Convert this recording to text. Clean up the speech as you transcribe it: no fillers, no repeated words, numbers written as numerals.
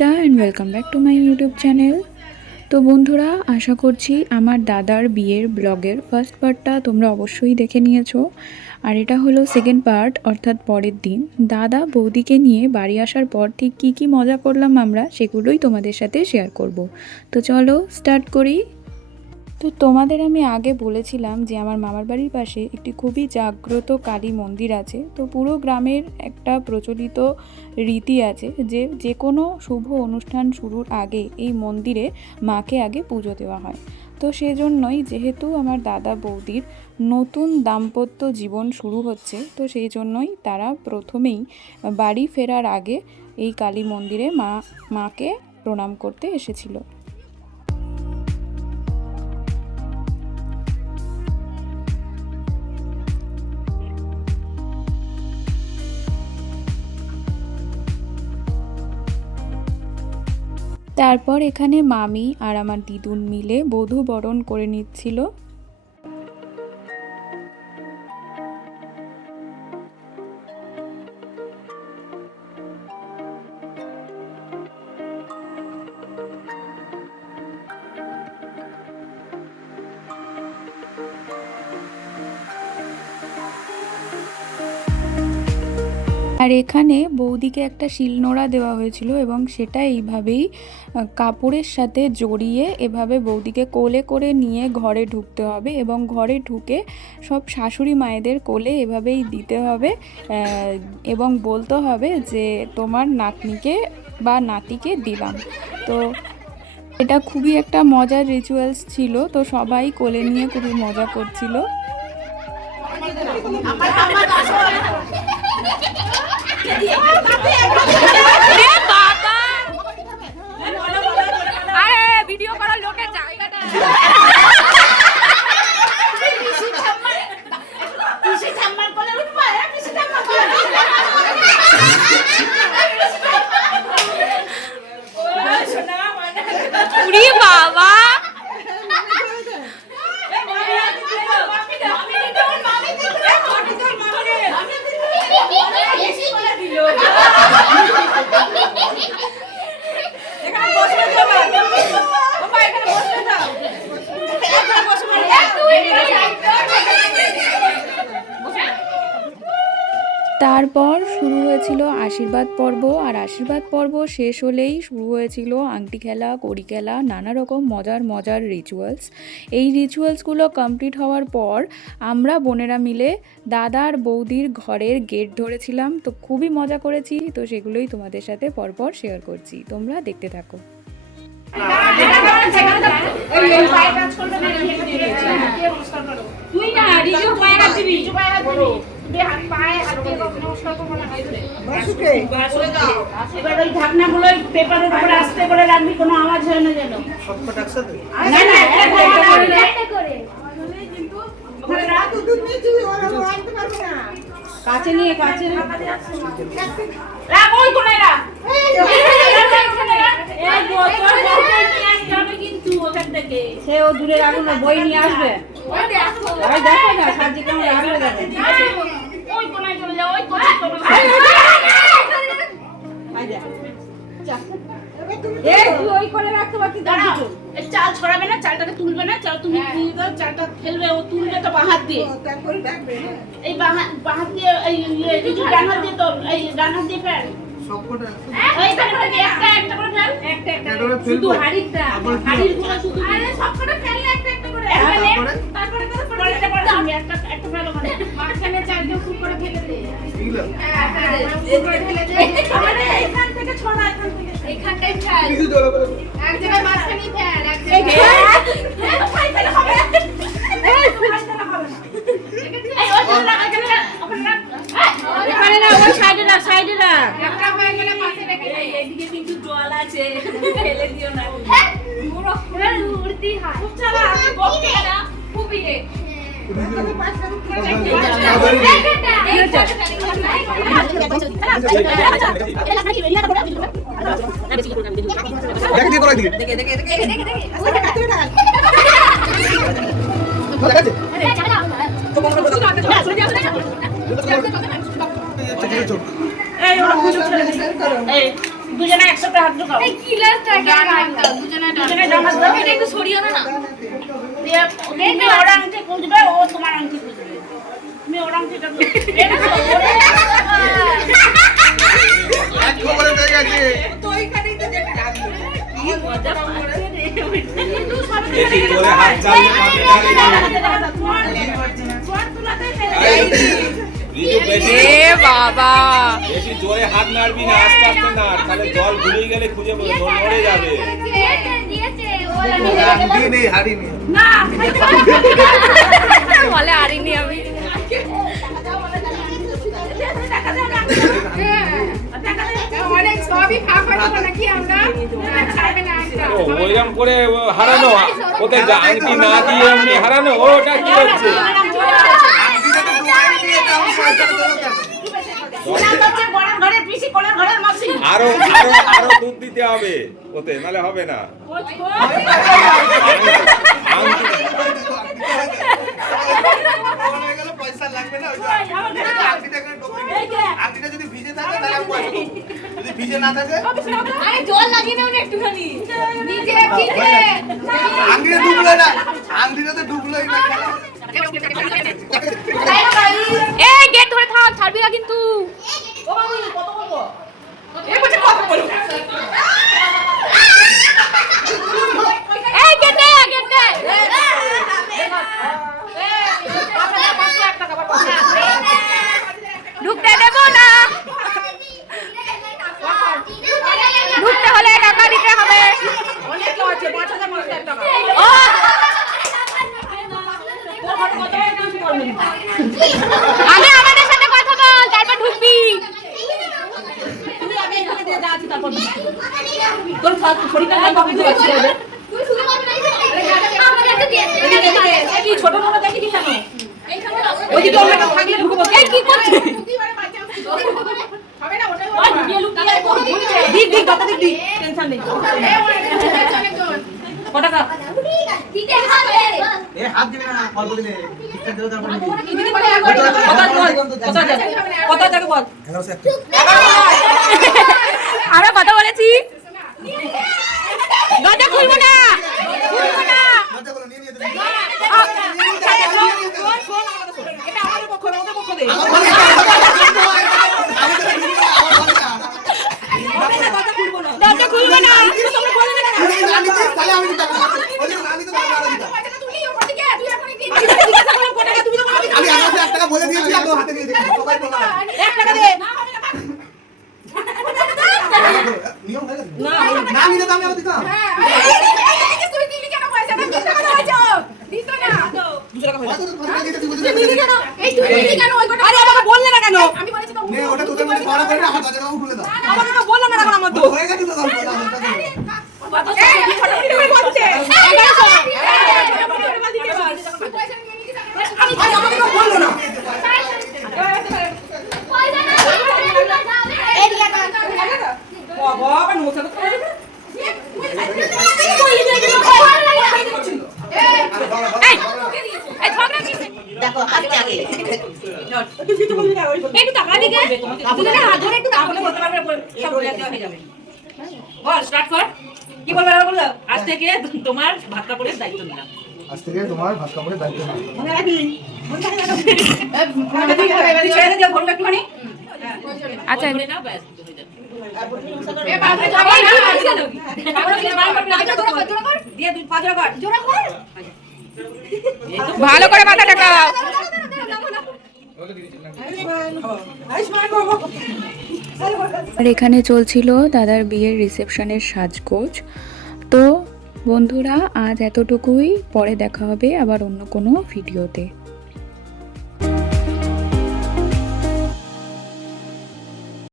Arpita and welcome back to my YouTube channel. তো বন্ধুরা, আশা করছি আমার দাদার বিয়ের ব্লগের ফার্স্ট পার্টটা তোমরা অবশ্যই দেখে নিয়েছো। আর এটা হলো সেকেন্ড পার্ট, অর্থাৎ পরের দিন দাদা বৌদিকে নিয়ে বাড়ি আসার পর ঠিক কী কী মজা করলাম আমরা সেগুলোই তোমাদের সাথে শেয়ার করব। তো চলো স্টার্ট করি। তো তোমাদের আমি আগে বলেছিলাম যে আমার মামার বাড়ির পাশে একটি খুবই জাগ্রত কালী মন্দির আছে। তো পুরো গ্রামের একটা প্রচলিত রীতি আছে যে যে কোনো শুভ অনুষ্ঠান শুরুর আগে এই মন্দিরে মাকে আগে পুজো দেওয়া হয়। তো সেজন্যই, যেহেতু আমার দাদা বৌদির নতুন দাম্পত্য জীবন শুরু হচ্ছে, তো সেই জন্যই তারা প্রথমেই বাড়ি ফেরার আগে এই কালী মন্দিরে মাকে প্রণাম করতে এসেছিল। তারপর এখানে মামি আর আমার দিদুন মিলে বধূ বরণ করে নিচ্ছিল। আর এখানে বৌদিকে একটা শিলনোড়া দেওয়া হয়েছিল এবং সেটা এইভাবেই কাপড়ের সাথে জড়িয়ে এভাবে বৌদিকে কোলে করে নিয়ে ঘরে ঢুকতে হবে এবং ঘরে ঢুকে সব শাশুড়ি মায়েদের কোলে এভাবেই দিতে হবে এবং বলতে হবে যে তোমার নাতনিকে বা নাতিকে দিলাম। তো এটা খুবই একটা মজার রিচুয়ালস ছিল। তো সবাই কোলে নিয়ে খুবই মজা করছিল। ভিডিও করার লোকের জায়গাটা বাবা তারপর শুরু হয়েছিল আশীর্বাদ পর্ব। আর আশীর্বাদ পর্ব শেষ হলেই শুরু হয়েছিল আংটি খেলা, কড়ি খেলা, নানা রকম মজার রিচুয়ালস। এই রিচুয়ালসগুলো কমপ্লিট হওয়ার পর আমরা বোনেরা মিলে দাদার বৌদির ঘরের গেট ধরেছিলাম। তো খুবই মজা করেছি। তো সেগুলোই তোমাদের সাথে পরপর শেয়ার করছি, তোমরা দেখতে থাকো। ঢাকনাগুলো পেপারের উপরে আস্তে করে রাখবি, কোনো আওয়াজ হয় না যেন। কাছে নিয়ে সেও দূরে রাখুন, বই নিয়ে আসবে। দেখো না সাজি কেমন রাখবে, দেখো চাল ছড়াবে না, চালটাকে তুলবে না, চাল তুমি চালটা ফেলবে, ও তুলবে তো বাহাত দিয়ে, এই বাহাত দিয়ে ডান হাত দিয়ে, তো এই ডান হাত দিয়ে ফেল একটা করে ফেল, একটা শুধু হাড়িটা, হাড়ির গুলো শুধু সবকটা ফেললে একটা করে, তারপরে একটা ফেলো, মানে মাঝখানে চাল দিয়ে ফুল করে ফেলে দে, এইখান থেকে ছড়া, এইখানটাই ফেল, এক জায়গায় মাঝখানে ফেল, এক জায়গায় ফেলে হবে, ওখানে না, ওই সাইডে না, একটা হয়ে গেলে পাশে রেখে দেই। এইদিকে কিন্তু জল আছে, ফেলে দিও না, পুরো উড়তি হয়, খুব চালা আমি বলতে না, খুবই রে দুজনে একসাথে হাত ঢোকাও দুজনে ডান হাত দাও একটু সরিয়ে না দিয়ে তুমি ওর আংটি খুঁজবে ও তোমার আংটি খুঁজবে তুমি ওর আংটিটা খুঁজবে এক খবরে পেয়ে গেছে। বেশি জোরে হাত চাললে পাবে না রিজু, বেশি বাবা বেশি জোরে হাত নাড়বি না, আস্তে আস্তে নাড়, তাহলে জল ভুলেই গেলে খুঁজে নড়ে যাবে। আংটি নেই, হাড়ি নেই। বলে আরিনি আমি ওইরকম করে হারানো, ওতে আংটি না দিয়ে এমনি হারানো, ওটা কি হচ্ছে? আরো আরো আরো দুধ দিতে হবে ওতে, নালে হবে না। পয়সা লাগবে না, ওই আংটিটা যদি ভিজে থাকে তাহলে আমি পয়সা দেবো, যদি ভিজে না থাকে জল লাগিয়ে নাও না একটুখানি আংটিটা ডুবলো না, আংটিটা তো ডুবলোই না। এই গেট ধরে থাক, ছাড়বি না কিন্তু। এই গেট দে, গেট দে। ঢুকতে দেব না, ঢুকতে হলে টাকা দিতে হবে। ও আগে আমাদের সাথে কথা বল, তারপর ঢুকবি। ছোট মোটা দেখি কি জানো ওইদিকে অন্য কেউ থাকলে ঢুকবো এই কি করছিস? দিক দিক কথা দিক দিক টেনশন নেই কটা কা এ হাত দিবে না, অল্প দিলে ঠিকঠাক দিলে তারপর নিবি। কথা যাকে বল আমরা কথা বলেছি, দরজা খুলবো না, খুলবো না। মজা করো, নিয়ে নিয়ে তুমি। এটা আমাদের পক্ষ না ওদের পক্ষ দে দরজা খুলবো না। তাহলে আমি দিতাম না। ওই যে না দিতে পারবো না দিতাম। আমি আগে 1 টাকা বলে দিয়েছি, আপনি হাতে দিয়ে দেখুন, সবাই বলো না। 1 টাকা দে নিয়ম হয়ে গেছে? না নিলে তো আমি আবার দিতাম। হয়তো তো ফোন করে দিতে তুই বুঝে যাবি। আরে আমাকে বললে না কেন নে, ওটা তোদের মধ্যে ঝগড়া করে না, আমার দরজাটাও খুলে দাও। আমাকে তো বললে না কেন আমার তো হয়ে গেছে তো গল্প, না, ওটা করো। আমাকে তো বললো না বাবা নোসা তো এই ঝগড়া কি? দেখো আগে আগে একটু টাকা দিকে, দুজনে হাত ধরে একটু আপনি বলতে পারবেন সব বলে দেওয়া হয়ে যাবে বল স্টার্ট কর কি বলবে আর বললো আজ থেকে তোমার ভাত কাপড়ের দায়িত্ব নিলাম আজ থেকে তোমার ভাত কাপড়ের দায়িত্ব নেই। মনে রাখবি তুই ছেড়ে দে ঘরটা একটুখানি আচ্ছা ধরে নাও ব্যাস দিয়ে তুই পাঁচ কর ভালো করে মাথা টাকাও। আর এখানে চলছিল দাদার বিয়ের রিসেপশনের সাজগোজ। তো বন্ধুরা আজ এতটুকুই, পরে দেখা হবে আবার অন্য কোনো ভিডিওতে।